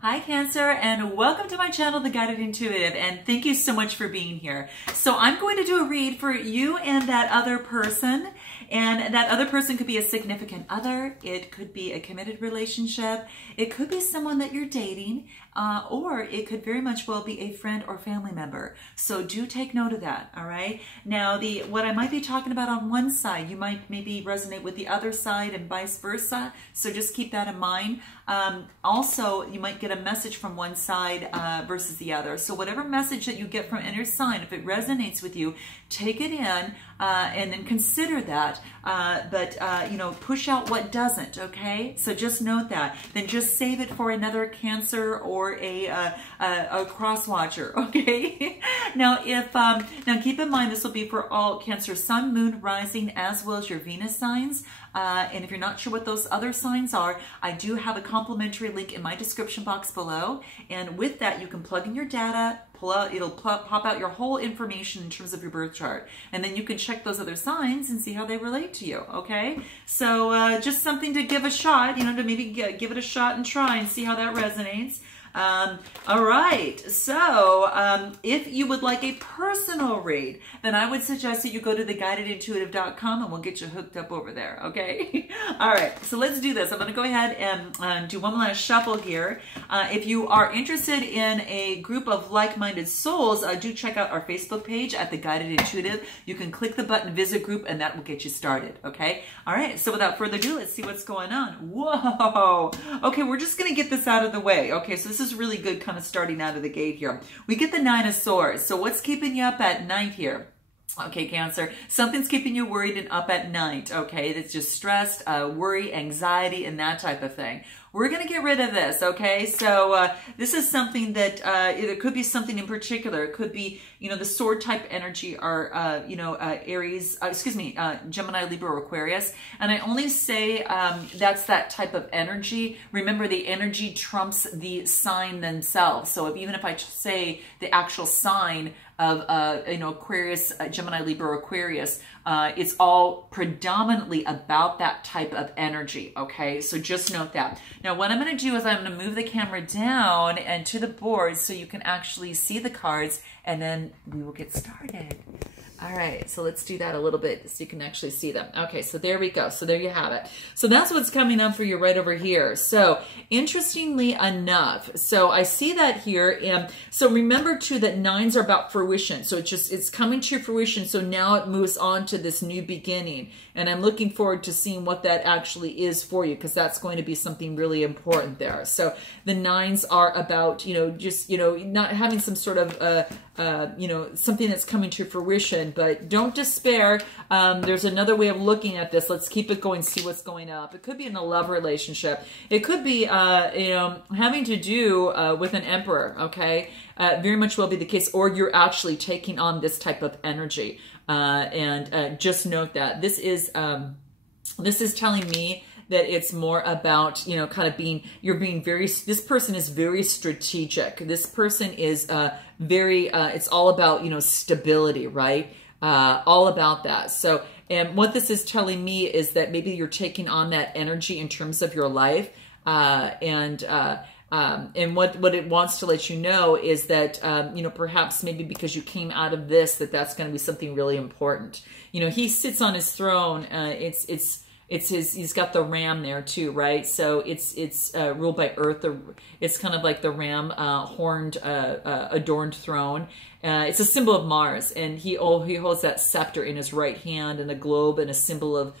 Hi Cancer, and welcome to my channel, The Guided Intuitive, and thank you so much for being here. So I'm going to do a read for you and that other person, and that other person could be a significant other, it could be a committed relationship, it could be someone that you're dating, or it could very much well be a friend or family member. So do take note of that, all right? Now, what I might be talking about on one side, you might maybe resonate with the other side and vice versa, so just keep that in mind. Also, you might get a message from one side versus the other. So whatever message that you get from any sign, if it resonates with you, take it in and then consider that. But you know, push out what doesn't, okay? So just note that. Then just save it for another Cancer or a cross watcher, okay? Now, now keep in mind, this will be for all Cancer Sun, Moon, Rising, as well as your Venus signs. And if you're not sure what those other signs are, I do have a complimentary link in my description box below. And with that, you can plug in your data, pull out, it'll pop out your whole information in terms of your birth chart. And then you can check those other signs and see how they relate to you, okay? So just something to give a shot, you know, to maybe give it a shot and try and see how that resonates. All right, so if you would like a personal read, then I would suggest that you go to theguidedintuitive.com and we'll get you hooked up over there, okay? All right, so let's do this. I'm going to go ahead and do one last shuffle here. If you are interested in a group of like-minded souls, do check out our Facebook page at The Guided Intuitive. You can click the button Visit Group and that will get you started, okay? All right, so without further ado, let's see what's going on. Whoa! Okay, we're just going to get this out of the way. Okay, so this is really good kind of starting out of the gate here. We get the Nine of Swords. So what's keeping you up at night here? Okay, Cancer, something's keeping you worried and up at night, okay? That's just stressed, worry, anxiety, and that type of thing. We're going to get rid of this, okay? So this is something that, it could be something in particular. It could be, you know, the sword type energy are, you know, Aries, Gemini, Libra, or Aquarius. And I only say that's that type of energy. Remember, the energy trumps the sign themselves. So even if I say the actual sign of, you know, Aquarius, Gemini, Libra, or Aquarius, it's all predominantly about that type of energy, okay? So just note that. Now, what I'm going to do is I'm going to move the camera down and to the board so you can actually see the cards, and then we will get started. All right, so let's do that a little bit so you can actually see them. Okay, so there we go. So there you have it. So that's what's coming up for you right over here. So interestingly enough, so I see that here. And so remember too that nines are about fruition. So it's coming to fruition. So now it moves on to this new beginning. And I'm looking forward to seeing what that actually is for you, because that's going to be something really important there. So the nines are about, you know, just, you know, not having some sort of, you know, something that's coming to fruition, but don't despair. There's another way of looking at this. Let's keep it going, see what's going up. It could be in a love relationship. It could be, you know, having to do with an emperor, okay? Very much will be the case, or you're actually taking on this type of energy. And just note that this is telling me that it's more about, you know, kind of being, this person is very strategic. This person is it's all about, you know, stability, right? All about that. So, and what this is telling me is that maybe you're taking on that energy in terms of your life. And what it wants to let you know is that, you know, perhaps maybe because you came out of this, that's going to be something really important. You know, he sits on his throne. He's got the ram there too, right? So it's ruled by Earth. It's kind of like the ram, horned, adorned throne. It's a symbol of Mars, and he holds that scepter in his right hand, and a globe, and a symbol of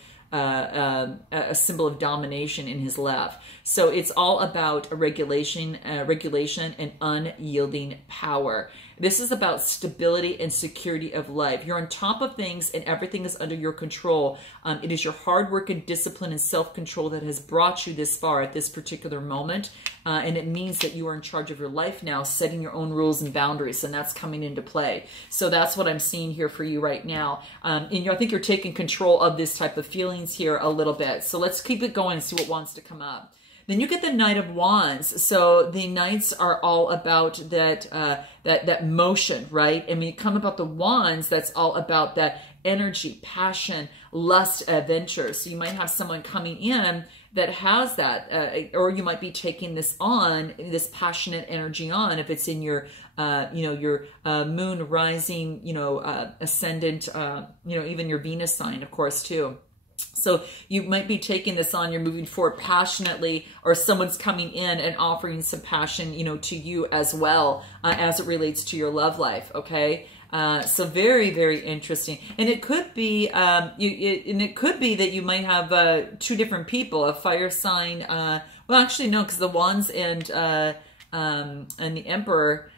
domination in his left. So it's all about regulation and unyielding power. This is about stability and security of life. You're on top of things and everything is under your control. It is your hard work and discipline and self-control that has brought you this far at this particular moment. And it means that you are in charge of your life now, setting your own rules and boundaries, and that's coming into play. So that's what I'm seeing here for you right now. And I think you're taking control of this type of feelings here a little bit. So let's keep it going and see what wants to come up. Then you get the Knight of Wands. So the Knights are all about that motion, right? And when you come about the Wands, that's all about that energy, passion, lust, adventure. So you might have someone coming in that has that, or you might be taking this on, this passionate energy on, if it's in your, your moon rising, ascendant, even your Venus sign, of course, too. So you might be taking this on, you're moving forward passionately, or someone's coming in and offering some passion, to you as well, as it relates to your love life, okay? So very, very interesting. And it could be, it could be that you might have two different people, a fire sign, well, actually, no, because the Wands and the Emperor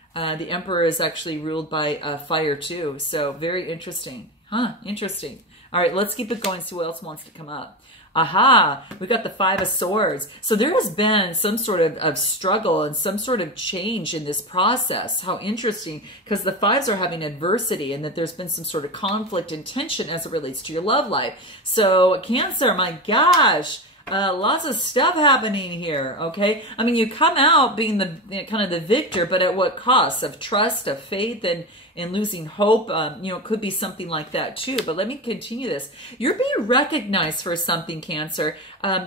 is actually ruled by fire too. So very interesting. Huh, interesting. All right, let's keep it going, see what else wants to come up. Aha, we got the Five of Swords. So there has been some sort of struggle and some sort of change in this process. How interesting, because the fives are having adversity and that there's been some sort of conflict and tension as it relates to your love life. So Cancer, my gosh, lots of stuff happening here, okay? I mean, you come out being the kind of the victor, but at what cost? Of trust, of faith, and losing hope. It could be something like that too. But let me continue this. You're being recognized for something, Cancer.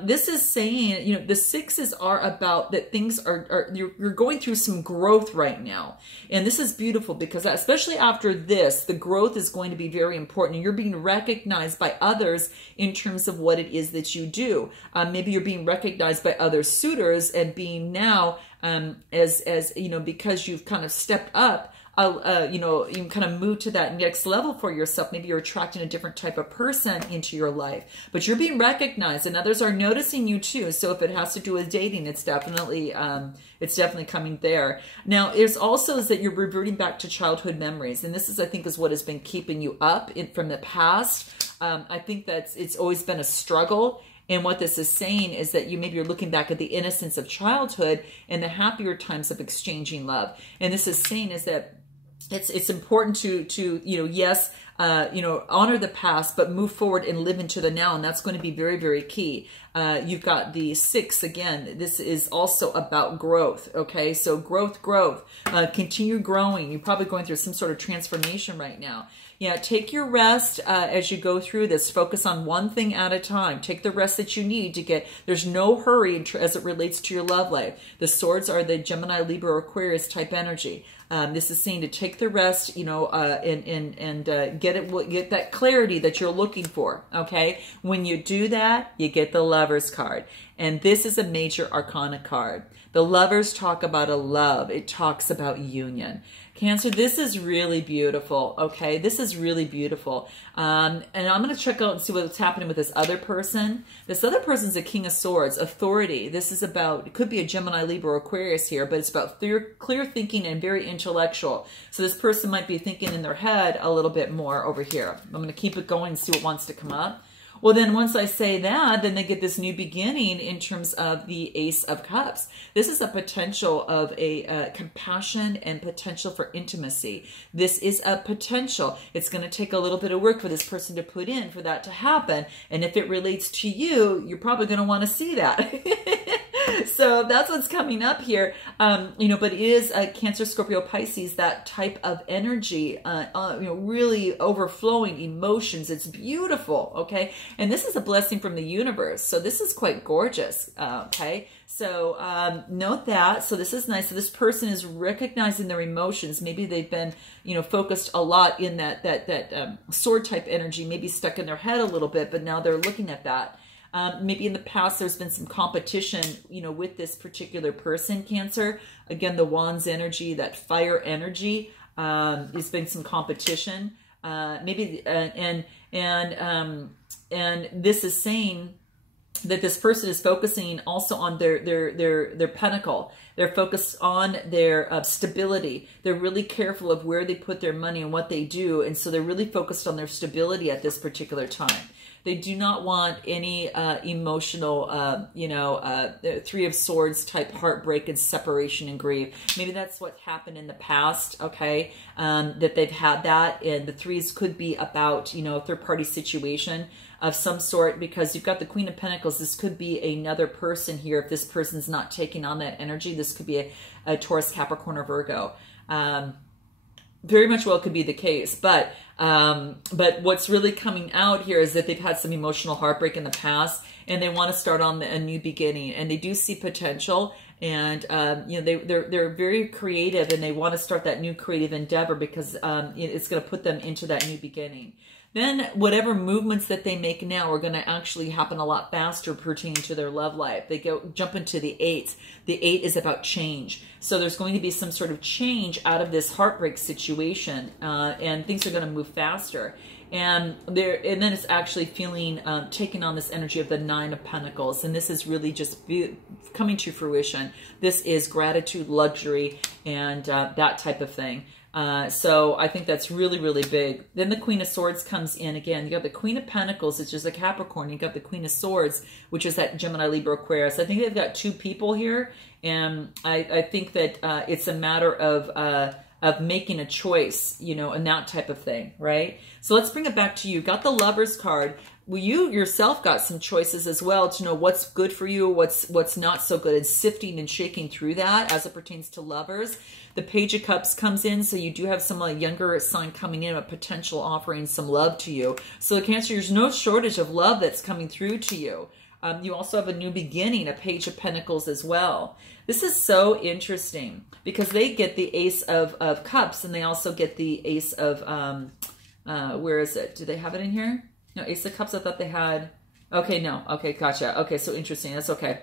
This is saying, the sixes are about that things you're going through some growth right now. And this is beautiful because especially after this, the growth is going to be very important. And you're being recognized by others in terms of what it is that you do. Maybe you're being recognized by other suitors and being now, because you've kind of stepped up, you can kind of move to that next level for yourself. Maybe you're attracting a different type of person into your life, but you're being recognized and others are noticing you too. So if it has to do with dating, it's definitely coming there. Now, there's also is that you're reverting back to childhood memories. And this is, I think, is what has been keeping you up from the past. I think it's always been a struggle. And what this is saying is that maybe you're looking back at the innocence of childhood and the happier times of exchanging love. And this is saying is that it's important to yes, honor the past, but move forward and live into the now. And that's going to be very, very key. You've got the six again. This is also about growth. Okay. So growth, continue growing. You're probably going through some sort of transformation right now. Yeah, take your rest as you go through this. Focus on one thing at a time. Take the rest that you need to get. There's no hurry as it relates to your love life. The swords are the Gemini, Libra, or Aquarius type energy. This is saying to take the rest, and get that clarity that you're looking for. Okay, when you do that, you get the Lovers card, and this is a major arcana card. The Lovers talk about a love. It talks about union. Cancer, this is really beautiful, okay? This is really beautiful. And I'm going to check out and see what's happening with this other person. This other person's a King of Swords, authority. This is about, it could be a Gemini, Libra, or Aquarius here, but it's about clear thinking and very intellectual. So this person might be thinking in their head a little bit more over here. I'm going to keep it going and see what wants to come up. Well, then once I say that, then they get this new beginning in terms of the Ace of Cups. This is a potential of a compassion and potential for intimacy. This is a potential. It's going to take a little bit of work for this person to put in for that to happen. And if it relates to you, you're probably going to want to see that. So that's what's coming up here. But it is a Cancer, Scorpio, Pisces, that type of energy, really overflowing emotions. It's beautiful. Okay. And this is a blessing from the universe. So this is quite gorgeous. Okay. So note that. So this is nice. So this person is recognizing their emotions. Maybe they've been, focused a lot in that sword type energy, maybe stuck in their head a little bit, but now they're looking at that. Maybe in the past there's been some competition, with this particular person, Cancer. Again, the Wands energy, that fire energy, there's been some competition. Maybe and this is saying that this person is focusing also on their pentacle. They're focused on their stability. They're really careful of where they put their money and what they do, and so they're really focused on their stability at this particular time. They do not want any emotional, Three of Swords type heartbreak and separation and grief. Maybe that's what happened in the past, okay, that they've had that. And the threes could be about, a third-party situation of some sort, because you've got the Queen of Pentacles. This could be another person here. If this person's not taking on that energy, this could be a Taurus, Capricorn, or Virgo. very much well could be the case. But what's really coming out here is that they've had some emotional heartbreak in the past, and they want to start on a new beginning, and they do see potential. And, you know, they're very creative, and they want to start that new creative endeavor because it's going to put them into that new beginning. Then whatever movements that they make now are going to actually happen a lot faster pertaining to their love life. They jump into the 8. The 8 is about change. So there's going to be some sort of change out of this heartbreak situation, and things are going to move faster. And then it's actually feeling, taking on this energy of the 9 of Pentacles. And this is really just coming to fruition. This is gratitude, luxury, and that type of thing. So I think that's really, really big. Then the Queen of Swords comes in again. You got the Queen of Pentacles, which is a Capricorn. You got the Queen of Swords, which is that Gemini, Libra, Aquarius. I think they've got 2 people here. And I think that it's a matter of making a choice, you know, and that type of thing, right? So let's bring it back to you. Got the Lovers card. Well, you yourself got some choices as well to know what's good for you, what's not so good, and sifting and shaking through that as it pertains to lovers. The Page of Cups comes in, so you do have some younger sign coming in, a potential offering some love to you. So the Cancer, there's no shortage of love that's coming through to you. You also have a new beginning, a Page of Pentacles as well. This is so interesting because they get the Ace of Cups, and they also get the Ace of, where is it? Do they have it in here? No, Ace of Cups, I thought they had. Okay, no. Okay, gotcha. Okay, so interesting. That's okay.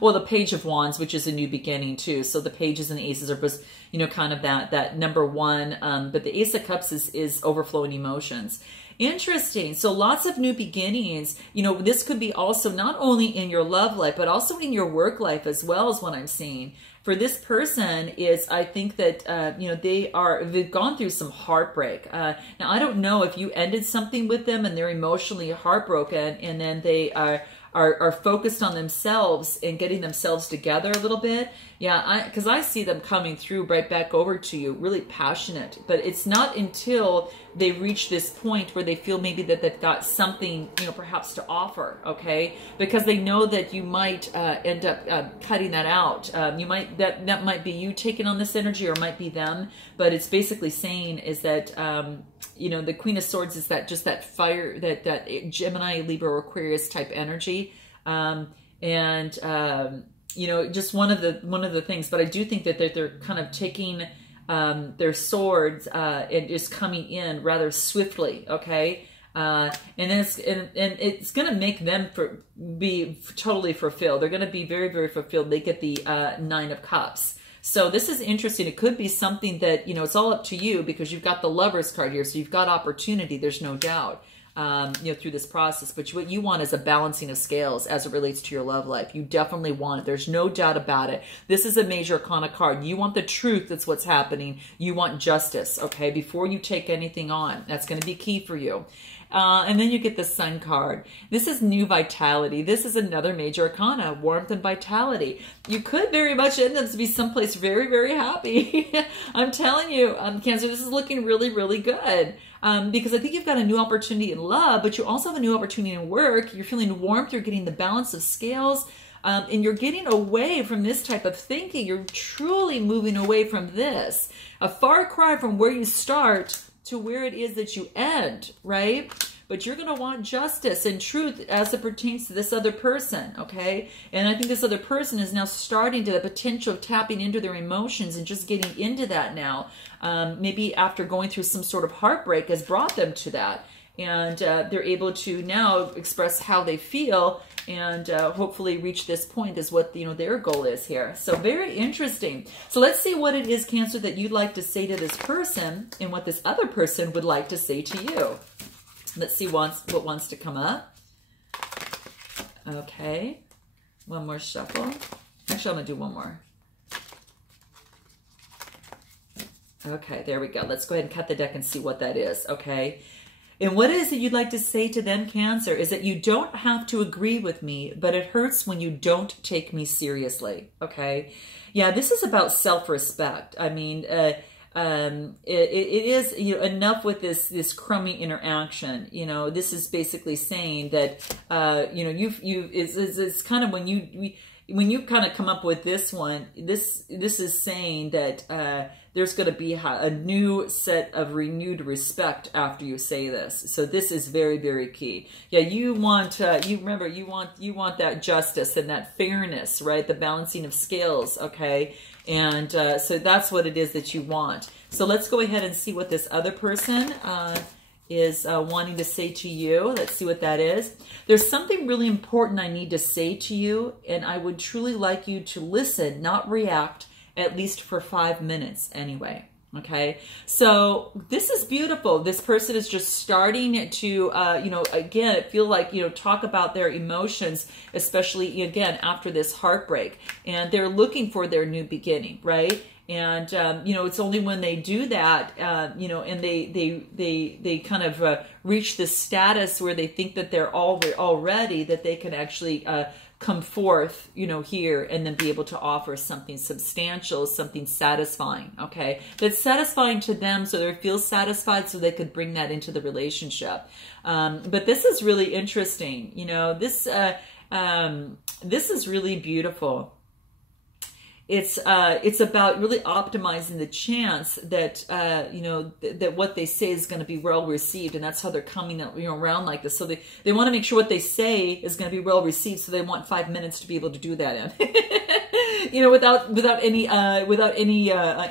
Well, the Page of Wands, which is a new beginning too. So the pages and the aces are just, you know, kind of that number 1. But the Ace of Cups is overflowing emotions. Interesting. So lots of new beginnings. You know, this could be also not only in your love life, but also in your work life as well, as what I'm seeing. For this person is, I think that, you know, they've gone through some heartbreak. Now, I don't know if you ended something with them and they're emotionally heartbroken, and then they are focused on themselves and getting themselves together a little bit. Yeah, because I see them coming through right back over to you, really passionate. But it's not until they reach this point where they feel maybe that they've got something, you know, perhaps to offer, okay? Because they know that you might end up cutting that out. You might that might be you taking on this energy, or it might be them. But it's basically saying is that you know, the Queen of Swords is that just that fire, that Gemini, Libra, Aquarius type energy, you know, just one of the things. But I do think that they're kind of taking their swords and just coming in rather swiftly, okay? And then it's going to make them be totally fulfilled. They're going to be very, very fulfilled. They get the 9 of Cups. So this is interesting. It could be something that, you know, it's all up to you because you've got the Lovers card here. So you've got opportunity. There's no doubt, you know, through this process. But what you want is a balancing of scales as it relates to your love life. You definitely want it. There's no doubt about it. This is a major arcana card. You want the truth. That's what's happening. You want justice, okay, before you take anything on. That's going to be key for you. And then you get the Sun card. This is new vitality. This is another major arcana, warmth and vitality. You could very much end up to be someplace very, very happy. I'm telling you, Cancer, this is looking really, really good. Because I think you've got a new opportunity in love, but you also have a new opportunity in work. You're feeling warmth. You're getting the balance of scales. And you're getting away from this type of thinking. You're truly moving away from this. A far cry from where you start to where it is that you end, right? But you're going to want justice and truth as it pertains to this other person, okay? And I think this other person is now starting to the potential of tapping into their emotions and just getting into that now. Maybe after going through some sort of heartbreak has brought them to that. And they're able to now express how they feel and hopefully reach this point is what, you know, their goal is here. So very interesting. So let's see what it is, Cancer, that you'd like to say to this person and what this other person would like to say to you. Let's see what wants to come up. Okay. One more shuffle. Actually, I'm going to do one more. Okay, there we go. Let's go ahead and cut the deck and see what that is, okay? And what is it you'd like to say to them, Cancer, is that you don't have to agree with me, but it hurts when you don't take me seriously, okay? Yeah, this is about self-respect. I mean, it is, you know, enough with this crummy interaction. You know, this is basically saying that, you know, it's kind of when when you kind of come up with this one, this is saying that there's going to be a new set of renewed respect after you say this. So this is very, very key. Yeah, you want you remember you want that justice and that fairness, right? The balancing of scales, okay? And so that's what it is that you want. So let's go ahead and see what this other person is wanting to say to you. Let's see what that is. There's something really important I need to say to you, and I would truly like you to listen, not react, at least for 5 minutes anyway. Okay, so this is beautiful. This person is just starting to, you know, again, feel like, you know, talk about their emotions, especially, again, after this heartbreak. And they're looking for their new beginning, right? And, you know, it's only when they do that, you know, and they kind of reach this status where they think that they're all ready, that they can actually come forth, you know, here and then be able to offer something substantial, something satisfying, okay? That's satisfying to them so they feel satisfied so they could bring that into the relationship. But this is really interesting, you know, this is really beautiful. It's about really optimizing the chance that, you know, that what they say is going to be well received. And that's how they're coming, you know, around like this. So they want to make sure what they say is going to be well received. So they want 5 minutes to be able to do that in, you know, without any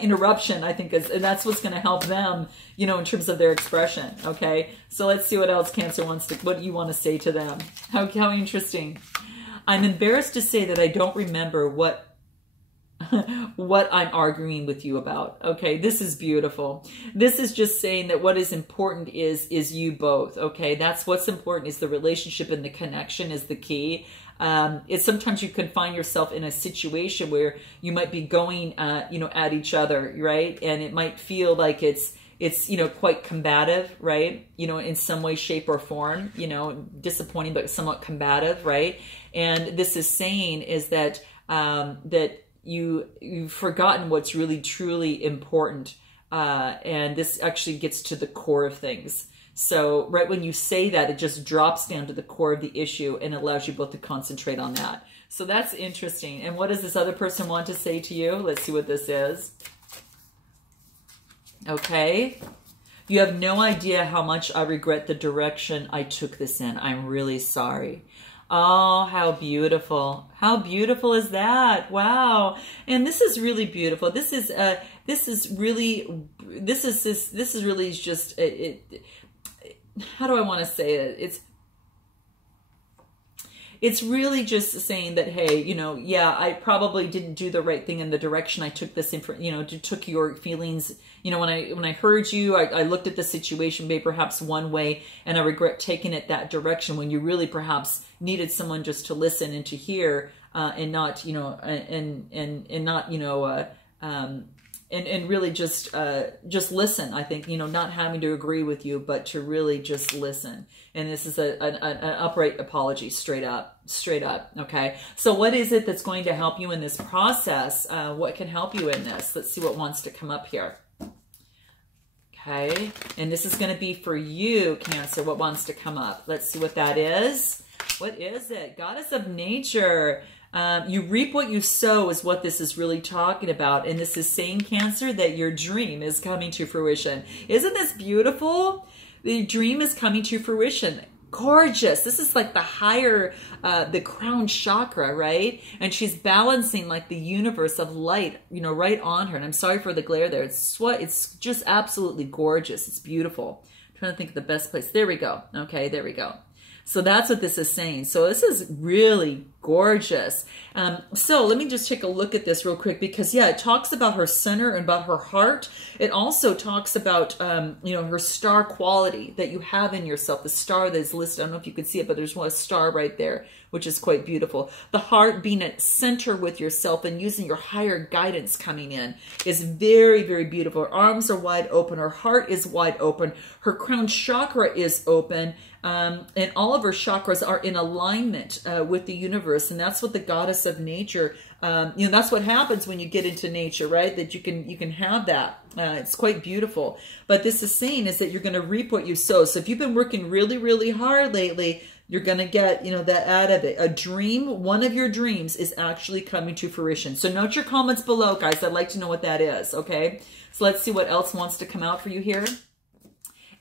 interruption, I think and that's what's going to help them, you know, in terms of their expression. Okay. So let's see what else Cancer what you want to say to them. How interesting. I'm embarrassed to say that I don't remember what I'm arguing with you about. Okay, this is beautiful. This is just saying that what is important is you both. Okay, that's what's important, is the relationship and the connection is the key. It's sometimes you can find yourself in a situation where you might be going you know, at each other, right? And it might feel like it's you know, quite combative, right? You know, in some way, shape, or form, you know, disappointing but somewhat combative, right? And this is saying is that you've forgotten what's really truly important, and this actually gets to the core of things. So right when you say that, it just drops down to the core of the issue and allows you both to concentrate on that. So that's interesting. And what does this other person want to say to you? Let's see what this is. Okay. You have no idea how much I regret the direction I took this in. I'm really sorry. Oh, how beautiful. How beautiful is that? Wow. And this is really beautiful. This is really just, how do I want to say it? It's really just saying that, hey, you know, yeah, I probably didn't do the right thing in the direction I took this, you know, took your feelings. You know, when I heard you, I looked at the situation maybe perhaps one way, and I regret taking it that direction when you really perhaps needed someone just to listen and to hear, and not, you know, and not, you know, and really just listen. I think, you know, not having to agree with you, but to really just listen. And this is an upright apology, straight up. Okay. So what is it that's going to help you in this process? What can help you in this? Let's see what wants to come up here. Okay. And this is going to be for you, Cancer. What wants to come up? Let's see what that is. What is it? Goddess of Nature. You reap what you sow is what this is really talking about. And this is saying, Cancer, that your dream is coming to fruition. Isn't this beautiful? The dream is coming to fruition. Gorgeous. This is like the higher, the crown chakra, right? And she's balancing like the universe of light, you know, right on her. And I'm sorry for the glare there. It's just absolutely gorgeous. It's beautiful. I'm trying to think of the best place. There we go. Okay, there we go. So that's what this is saying. So this is really gorgeous. So let me just take a look at this real quick, because yeah, it talks about her center and about her heart. It also talks about, you know, her star quality that you have in yourself, the star that is listed. I don't know if you can see it, but there's one star right there, which is quite beautiful. The heart being at center with yourself and using your higher guidance coming in is very, very beautiful. Her arms are wide open. Her heart is wide open. Her crown chakra is open. And all of her chakras are in alignment with the universe. And that's what the Goddess of Nature, you know, that's what happens when you get into nature, right? That you can have that. It's quite beautiful. But this is saying is that you're going to reap what you sow. So if you've been working really, really hard lately You're going to get, you know, that out of it. A dream, one of your dreams is actually coming to fruition. So note your comments below, guys. I'd like to know what that is, okay? So let's see what else wants to come out for you here.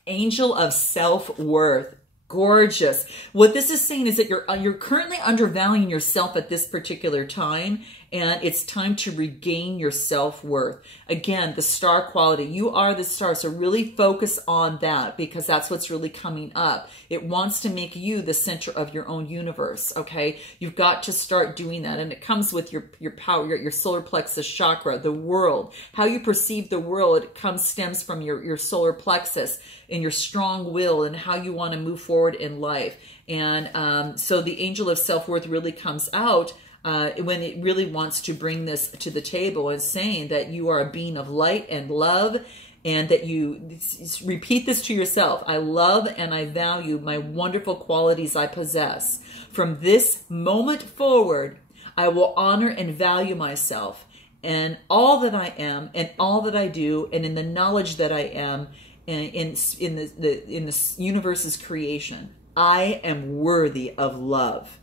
Angel of self-worth. Gorgeous. What this is saying is that you're currently undervaluing yourself at this particular time, and it's time to regain your self-worth. Again, the star quality. You are the star, so really focus on that, because that's what's really coming up. It wants to make you the center of your own universe, okay? You've got to start doing that, and it comes with your power, your solar plexus chakra, the world. How you perceive the world stems from your solar plexus and your strong will and how you want to move forward in life. And so the angel of self-worth really comes out when it really wants to bring this to the table and saying that you are a being of light and love, and that you repeat this to yourself. I love and I value my wonderful qualities I possess. From this moment forward, I will honor and value myself and all that I am and all that I do, and in the knowledge that I am in the universe's creation. I am worthy of love.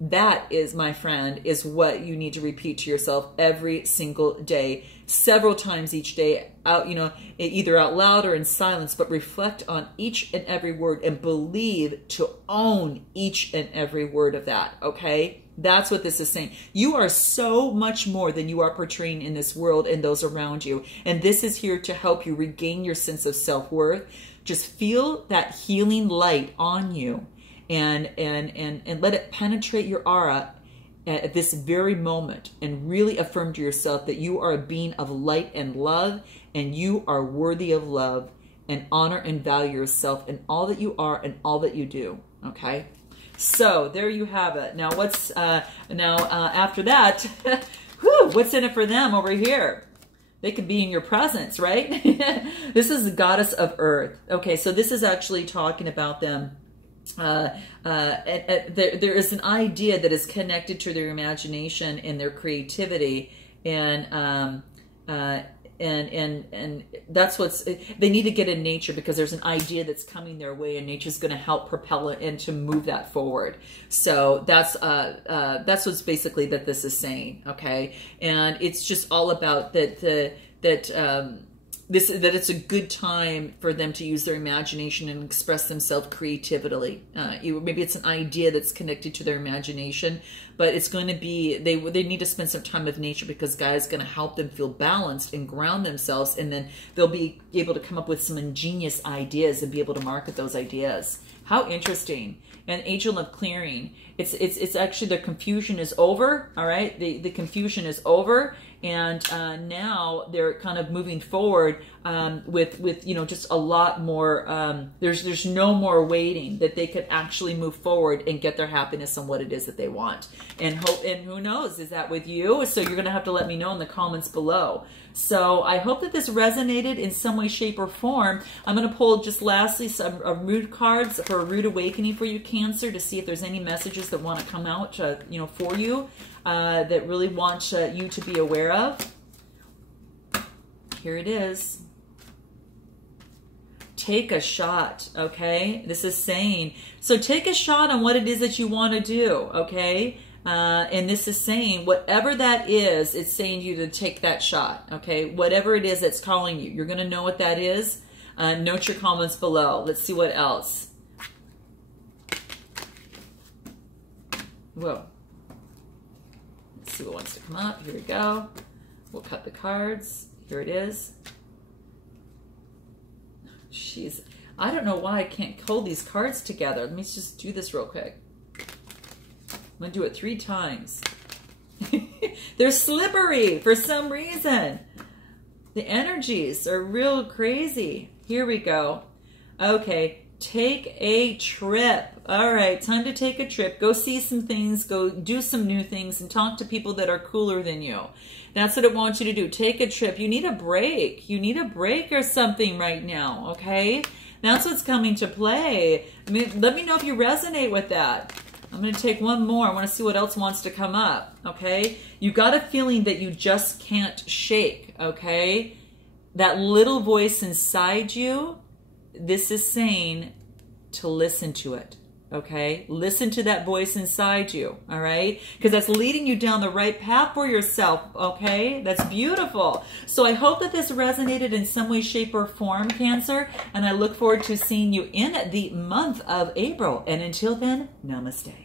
That is, my friend, is what you need to repeat to yourself every single day, several times each day, out, you know, either out loud or in silence, but reflect on each and every word and believe to own each and every word of that, okay? That's what this is saying. You are so much more than you are portraying in this world and those around you. And this is here to help you regain your sense of self-worth. Just feel that healing light on you and let it penetrate your aura at this very moment, and really affirm to yourself that you are a being of light and love, and you are worthy of love, and honor and value yourself in all that you are and all that you do, okay? So there you have it. Now what's after that, whew, what's in it for them over here? They could be in your presence, right? This is the goddess of earth. Okay, so this is actually talking about them. There is an idea that is connected to their imagination and their creativity, and that's what's, they need to get in nature, because there's an idea that's coming their way, and nature's going to help propel it and to move that forward. So that's what's basically that this is saying, okay? And it's just all about that it's a good time for them to use their imagination and express themselves creatively. Maybe it's an idea that's connected to their imagination, but it's going to be, they need to spend some time with nature, because God is going to help them feel balanced and ground themselves, and then they'll be able to come up with some ingenious ideas and be able to market those ideas. How interesting. An angel of clearing. It's actually, the confusion is over, all right? The confusion is over, and now they're kind of moving forward with you know, just a lot more, there's no more waiting, that they could actually move forward and get their happiness on what it is that they want. And who knows, is that with you? So you're going to have to let me know in the comments below. So I hope that this resonated in some way, shape, or form. I'm going to pull just lastly some root cards for a rude awakening for you, Cancer, to see if there's any messages that want to come out, you know, for you, that really want you to be aware of. Here it is. Take a shot, okay? This is saying, so take a shot on what it is that you want to do, okay? And this is saying, whatever that is, it's saying you to take that shot, okay? Whatever it is that's calling you, you're going to know what that is. Note your comments below. Let's see what else. Whoa. Let's see what wants to come up. Here we go. We'll cut the cards. Here it is. Jeez. I don't know why I can't hold these cards together. Let me just do this real quick. I'm going to do it 3 times. They're slippery for some reason. The energies are real crazy. Here we go. Okay. Take a trip. All right. Time to take a trip. Go see some things. Go do some new things and talk to people that are cooler than you. That's what it wants you to do. Take a trip. You need a break. You need a break or something right now. Okay. That's what's coming to play. I mean, let me know if you resonate with that. I'm going to take one more. I want to see what else wants to come up, okay? You got a feeling that you just can't shake, okay? That little voice inside you, this is saying to listen to it, okay? Listen to that voice inside you, all right? Because that's leading you down the right path for yourself, okay? That's beautiful. So I hope that this resonated in some way, shape, or form, Cancer, and I look forward to seeing you in the month of April. And until then, namaste.